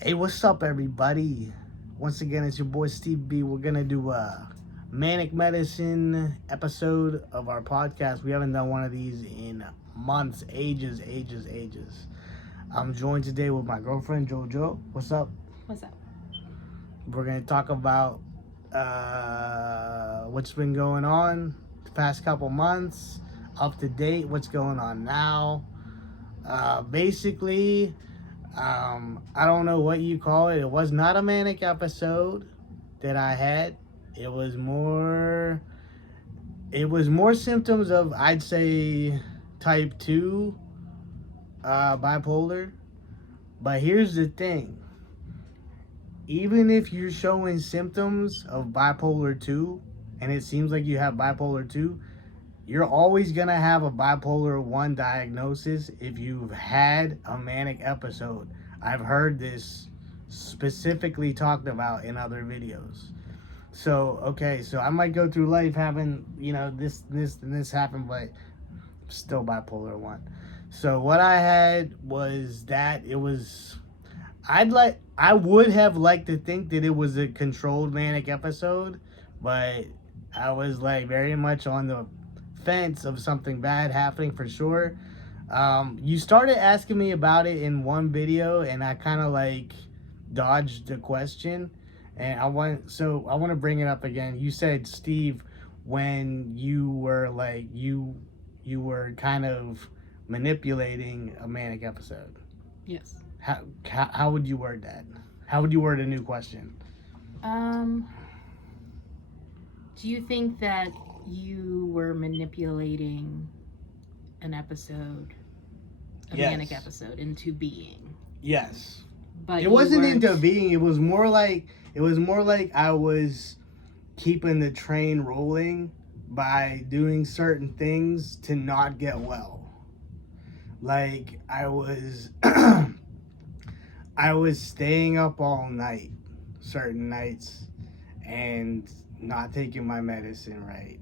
Hey, what's up, everybody? Once again, it's your boy Steve B. We're gonna do a Manic Medicine episode of our podcast. We haven't done one of these in months, ages. I'm joined today with my girlfriend JoJo. What's up? What's up? We're gonna talk about what's been going on the past couple months, up to date, what's going on now. Basically, I don't know what you call it. It was not a manic episode that I had. It was more. It was more symptoms of, I'd say, type 2 bipolar. But here's the thing. Even if you're showing symptoms of bipolar 2, and it seems like you have bipolar 2, you're always going to have a bipolar 1 diagnosis if you've had a manic episode. I've heard this specifically talked about in other videos. So, okay, so I might go through life having, this happened, but still bipolar 1. So what I had was that it was, I would have liked to think that it was a controlled manic episode, but I was like very much on the fence of something bad happening for sure. You started asking me about it in one video, and I kind of like dodged the question, and I want to bring it up again. You said, Steve, when you were like you were kind of manipulating a manic episode. Yes. How would you word that? How would you word a new question? Do you think that you were manipulating an episode, a Yes. manic episode, into being? Yes. But it wasn't into being. It was more like I was keeping the train rolling by doing certain things to not get well. Like I was I was staying up all night certain nights and not taking my medicine right,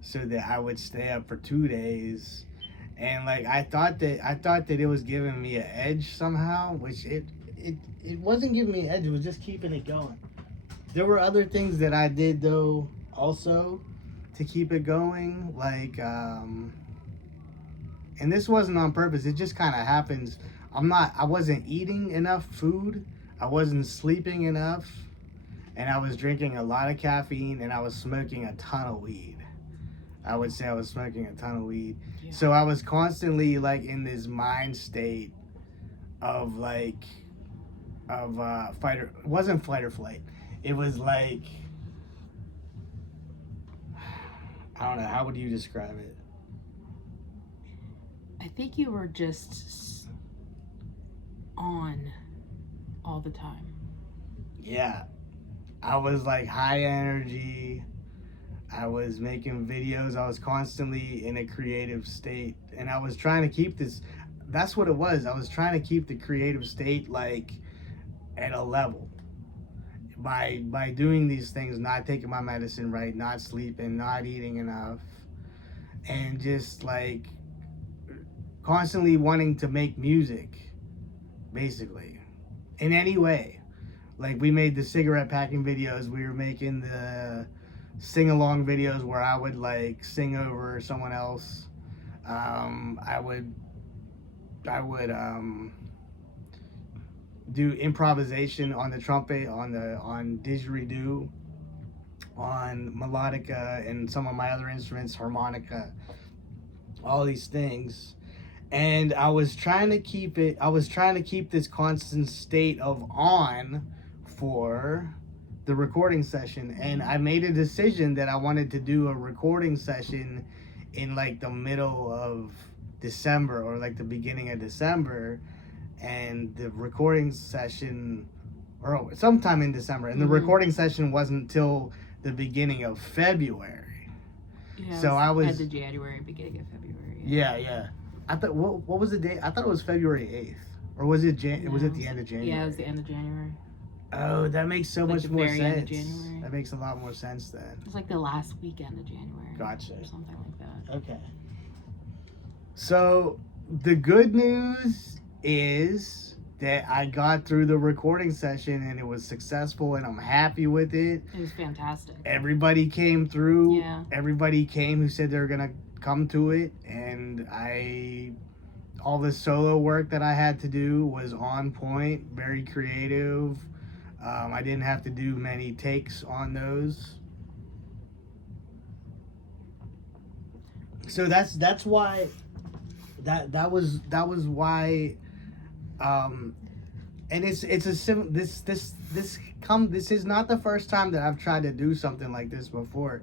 so that I would stay up for 2 days. And like I thought that it was giving me an edge somehow, which it wasn't giving me an edge. It was just keeping it going. There were other things that I did though also to keep it going, like and this wasn't on purpose. It just kind of happens. I wasn't eating enough food. I wasn't sleeping enough, and I was drinking a lot of caffeine, and I was smoking a ton of weed. I would say I was smoking a ton of weed. Yeah. So I was constantly like in this mind state of like fight or, it wasn't fight or flight. It was like, I don't know, how would you describe it? I think you were just on all the time. Yeah. I was like high energy. I was making videos. I was constantly in a creative state, and I was trying to keep this. That's what it was. I was trying to keep the creative state like at a level by doing these things, not taking my medicine right, not sleeping, not eating enough, and just like constantly wanting to make music, basically, in any way. Like we made the cigarette packing videos. We were making the sing-along videos where I would like sing over someone else. I would do improvisation on the trumpet, on didgeridoo, on melodica, and some of my other instruments, harmonica, all these things. And I was trying to keep this constant state of on for the recording session. And I made a decision that I wanted to do a recording session in like the middle of December or like the beginning of December, and the recording session, or sometime in December, and the recording session wasn't until the beginning of February. Yeah, so I was end of January, beginning of February. Yeah. I thought, what was the date? I thought it was February 8th, or was it No. Was it the end of January? Yeah, it was the end of January. Oh, that makes so like much more sense. End of January. That makes a lot more sense then. It was like the last weekend of January. Gotcha. Or something like that. Okay. So the good news is that I got through the recording session and it was successful and I'm happy with it. It was fantastic. Everybody came through. Yeah. Everybody came who said they were gonna come to it, and all the solo work that I had to do was on point, very creative. I didn't have to do many takes on those. So that's why that was why and this is not the first time that I've tried to do something like this before,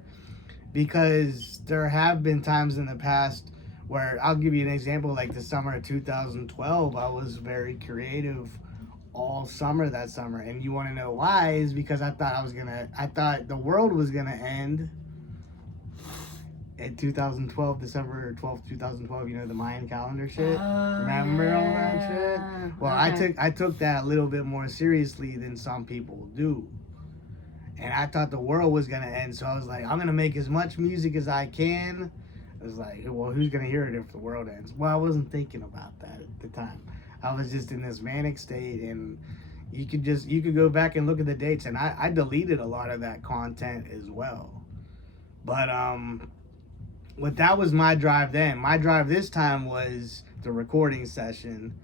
because there have been times in the past where, I'll give you an example, like the summer of 2012, I was very creative all summer that summer. And you want to know why? Is because I thought the world was gonna end in 2012, December 12th, 2012, you know, the Mayan calendar shit. Remember all that shit? Well, Okay. I took that a little bit more seriously than some people do. And I thought the world was gonna end, so I was like, I'm gonna make as much music as I can. I was like, well, who's gonna hear it if the world ends? Well, I wasn't thinking about that at the time. I was just in this manic state, and you could go back and look at the dates, and I deleted a lot of that content as well. But that was my drive then. My drive this time was the recording session.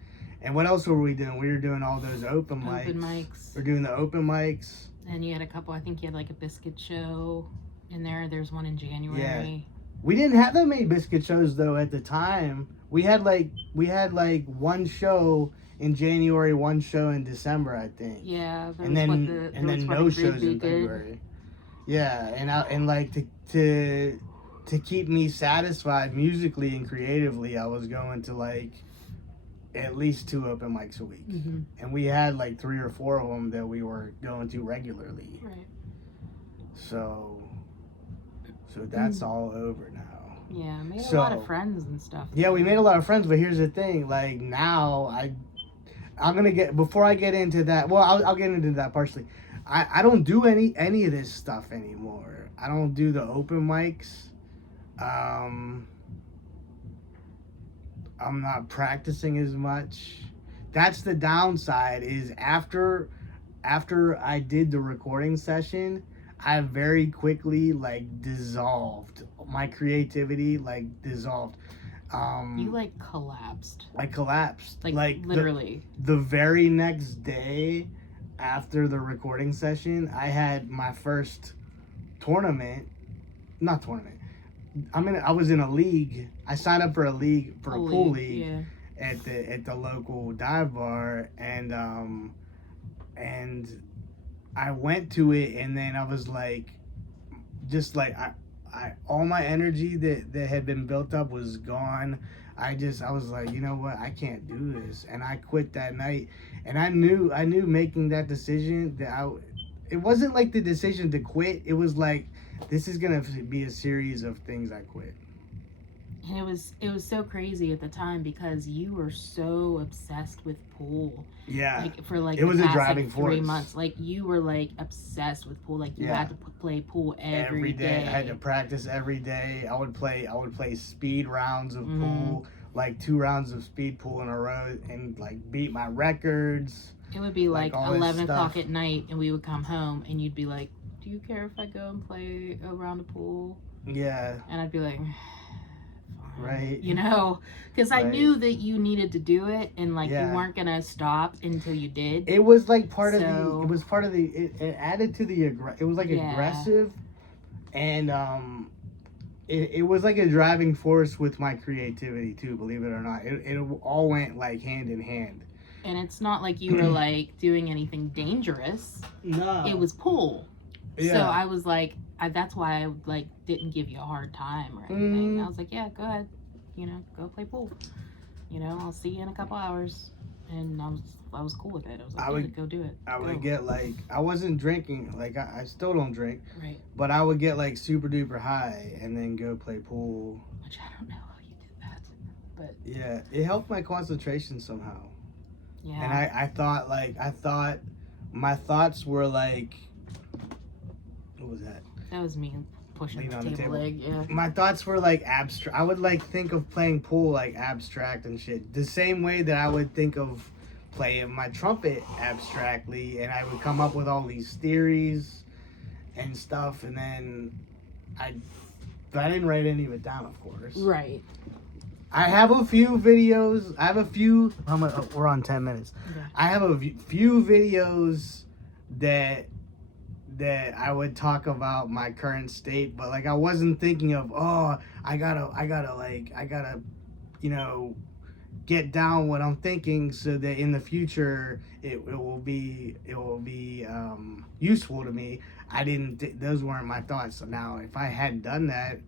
And what else were we doing? We were doing all those open mics. We're doing the open mics. And you had a couple, I think you had like a biscuit show in there. There's one in January. Yeah. We didn't have that many biscuit shows though at the time. We had like one show in January, one show in December, I think. Yeah. And then no shows in February. Yeah, and like to keep me satisfied musically and creatively, I was going to like at least 2 open mics a week. Mm-hmm. And we had like 3 or 4 of them that we were going to regularly. Right. So that's all over now. Yeah, made a lot of friends and stuff. Yeah, we made a lot of friends, but here's the thing, like now I'm gonna get, before I get into that, well, I'll get into that partially. I don't do any of this stuff anymore. I don't do the open mics. I'm not practicing as much. That's the downside, is after I did the recording session, I very quickly like dissolved. My creativity like dissolved. You like collapsed. I collapsed. Like literally. The very next day after the recording session, I had my first tournament. Not tournament. I was in a league. I signed up for a pool league yeah. at the local dive bar, and I went to it, and then I was like, just like I all my energy that had been built up was gone. I was like, you know what, I can't do this, and I quit that night. And I knew making that decision that it wasn't like the decision to quit. It was like, this is gonna be a series of things I quit. And it was so crazy at the time because you were so obsessed with pool. Yeah. Like for like it was the past, a driving like, force. 3 months. Like you were like obsessed with pool. Like you had to play pool every day. I had to practice every day. I would play speed rounds of pool, like 2 rounds of speed pool in a row, and like beat my records. It would be like 11 o'clock at night, and we would come home, and you'd be like, "Do you care if I go and play a round of pool?" Yeah. And I'd be like, right, you know, because I knew that you needed to do it, and like you weren't gonna stop until you did. It was like part of it added to the it was like aggressive, and it was like a driving force with my creativity too, believe it or not. It all went like hand in hand. And it's not like you were like doing anything dangerous. No, it was pool. Yeah. So I was like, that's why I like didn't give you a hard time or anything. I was like, yeah, go ahead, you know, go play pool. You know, I'll see you in a couple hours. And I was cool with it. I was like, go do it. I would get like, I wasn't drinking, like I still don't drink. Right. But I would get like super duper high and then go play pool. Which I don't know how you did that. But yeah, it helped my concentration somehow. Yeah. And I thought my thoughts were like, what was that? That was me pushing the table leg, yeah. My thoughts were like abstract. I would like think of playing pool like abstract and shit. The same way that I would think of play my trumpet abstractly, and I would come up with all these theories and stuff, and then but I didn't write any of it down, of course. Right. I have a few videos. I have a few. We're on 10 minutes. Okay. I have a few videos that I would talk about my current state, but like I wasn't thinking of, oh, I gotta, you know, get down what I'm thinking so that in the future it will be useful to me. I didn't. Those weren't my thoughts. So now, if I had done that,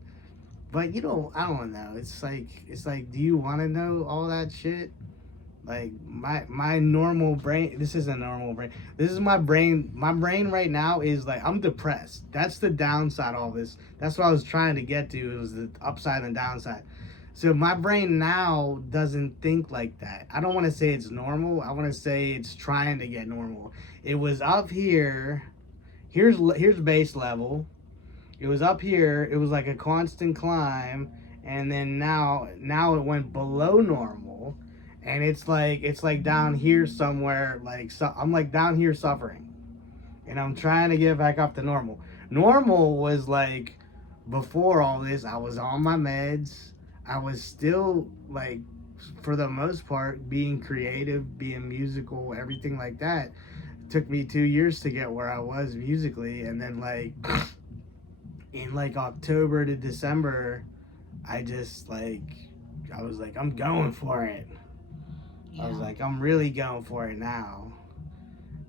but you know, I don't know. It's like, do you want to know all that shit? Like my normal brain. This isn't a normal brain. This is my brain. My brain right now is like, I'm depressed. That's the downside of all this. That's what I was trying to get to. It was the upside and downside. So my brain now doesn't think like that. I don't want to say it's normal. I want to say it's trying to get normal. It was up here. Here's base level. It was up here. It was like a constant climb, and then now it went below normal, and it's like down here somewhere. Like, so I'm like down here suffering, and I'm trying to get back up to normal. Normal was like before all this. I was on my meds. I was still like, for the most part, being creative, being musical, everything like that. It took me 2 years to get where I was musically, and then like in like October to December, I just like, I was like, I'm going for it. Yeah. I was like, I'm really going for it now.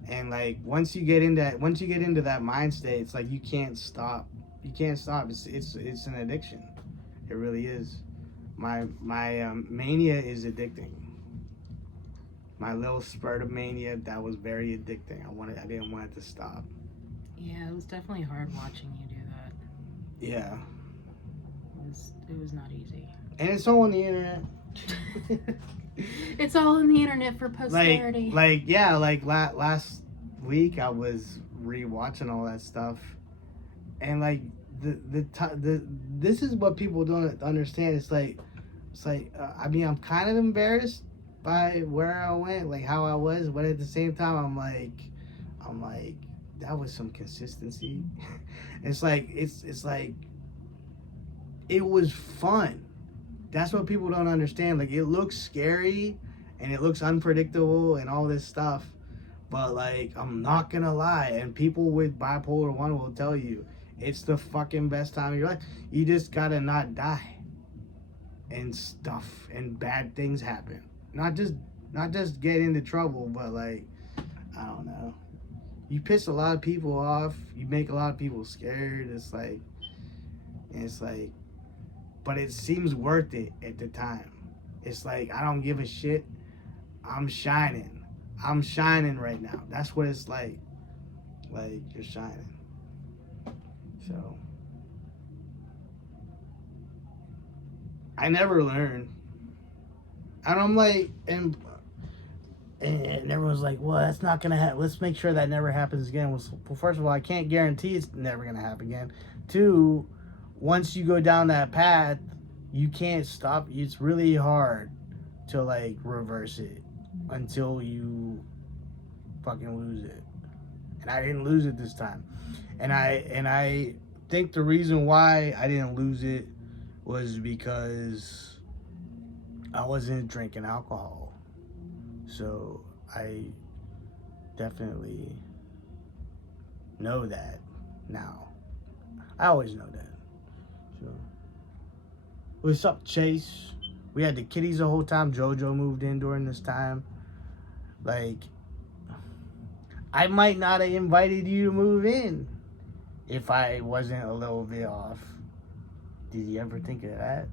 And like once you get into that mind state, it's like you can't stop. You can't stop. It's an addiction. It really is. My mania is addicting. My little spurt of mania, that was very addicting. I didn't want it to stop. Yeah, it was definitely hard watching you do that. Yeah. It was not easy. And it's all on the internet. It's all on the internet for posterity. Like last week I was rewatching all that stuff, and like this is what people don't understand. It's like I mean, I'm kind of embarrassed by where I went, like how I was, but at the same time I'm like that was some consistency. It's like it was fun. That's what people don't understand. Like, it looks scary and it looks unpredictable and all this stuff, but like, I'm not gonna lie, and people with bipolar 1 will tell you it's the fucking best time of your life. You just gotta not die, and stuff and bad things happen. Not just get into trouble, but like, I don't know. You piss a lot of people off. You make a lot of people scared. It's like, but it seems worth it at the time. It's like, I don't give a shit. I'm shining. I'm shining right now. That's what it's like. Like, you're shining. So, I never learned. And I'm like, and everyone's like, well, that's not going to happen. Let's make sure that never happens again. Well, first of all, I can't guarantee it's never going to happen again. 2, once you go down that path, you can't stop. It's really hard to like reverse it until you fucking lose it. And I didn't lose it this time. And I think the reason why I didn't lose it was because I wasn't drinking alcohol. So I definitely know that now. I always know that. So, what's up, Chase? We had the kitties the whole time. JoJo moved in during this time. Like, I might not have invited you to move in if I wasn't a little bit off. Did you ever think of that?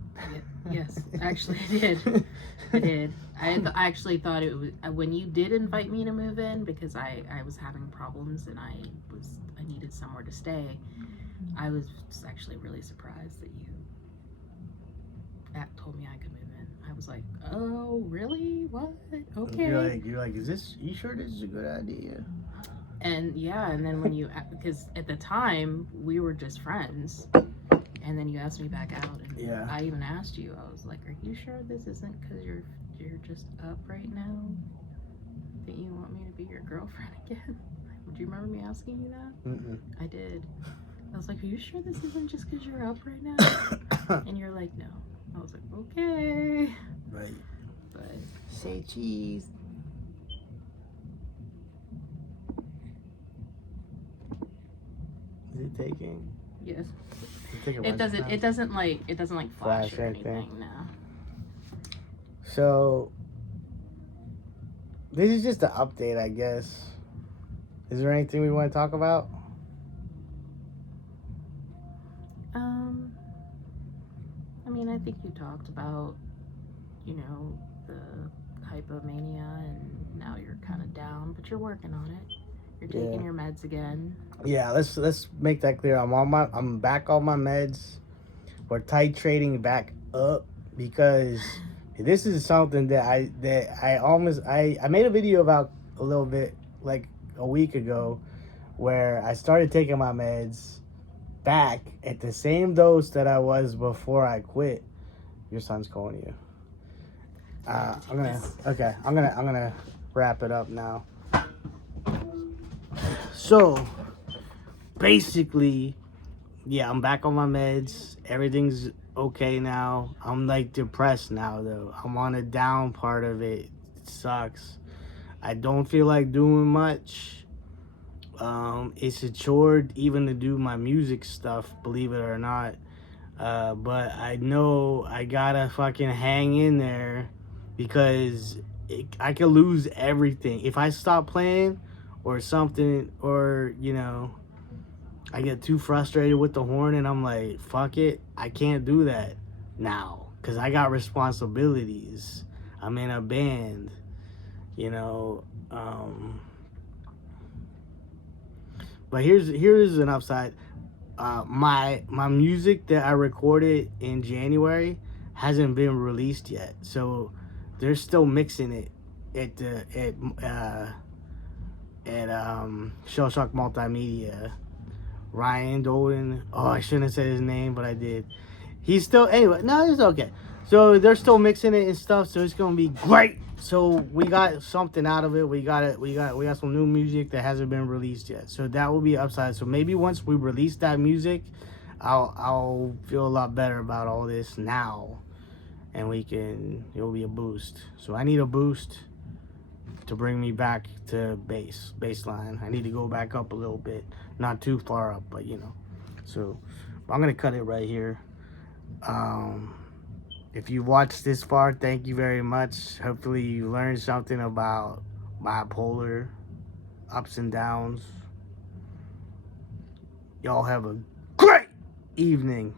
Yes, actually I did. I did. I actually thought it was when you did invite me to move in, because I was having problems and I needed somewhere to stay. I was actually really surprised that you told me I could move in. I was like, oh, really? What? Okay. You're like, you sure this is a good idea? And yeah, and then when because at the time we were just friends, and then you asked me back out, and yeah. I even asked you, I was like, are you sure this isn't because you're just up right now? be your girlfriend again? Do you remember me asking you that? Mm-mm. I did. I was like, are you sure this isn't just because you're up right now? And you're like, no. I was like, okay. Right. But Say cheese. Is it taking? yes. It It doesn't like flash or anything. No. So this is just an update, I guess. Is there anything we want to talk about? I mean, I think you talked about, you know, the hypomania, and now you're kind of down, but you're working on it. You're taking your meds again. Yeah, let's make that clear. I'm back on my meds. We're titrating back up because this is something that I made a video about a little bit like a week ago, where I started taking my meds back at the same dose that I was before I quit. Your son's calling you. I'm gonna wrap it up now. So basically, yeah, I'm back on my meds. Everything's okay now. I'm like depressed now though. I'm on a down part of it. It sucks. I don't feel like doing much. It's a chore even to do my music stuff, believe it or not. But I know I gotta fucking hang in there because I could lose everything if I stop playing or something, or I get too frustrated with the horn and I'm like, fuck it, I can't do that now because I got responsibilities. I'm in a band, you know. But here's an upside. My music that I recorded in January hasn't been released yet, so they're still mixing it at the Shell Shock Multimedia. Ryan Dolan. Oh, I shouldn't have said his name, but I did. He's still anyway. No, it's okay. So they're still mixing it and stuff. So it's gonna be great. So we got something out of it. We got some new music that hasn't been released yet. So that will be upside. So maybe once we release that music, I'll feel a lot better about all this now, and it'll be a boost. So I need a boost to bring me back to baseline. I need to go back up a little bit, not too far up, but So I'm gonna cut it right here. If you watched this far, thank you very much. Hopefully you learned something about bipolar, ups and downs. Y'all have a great evening.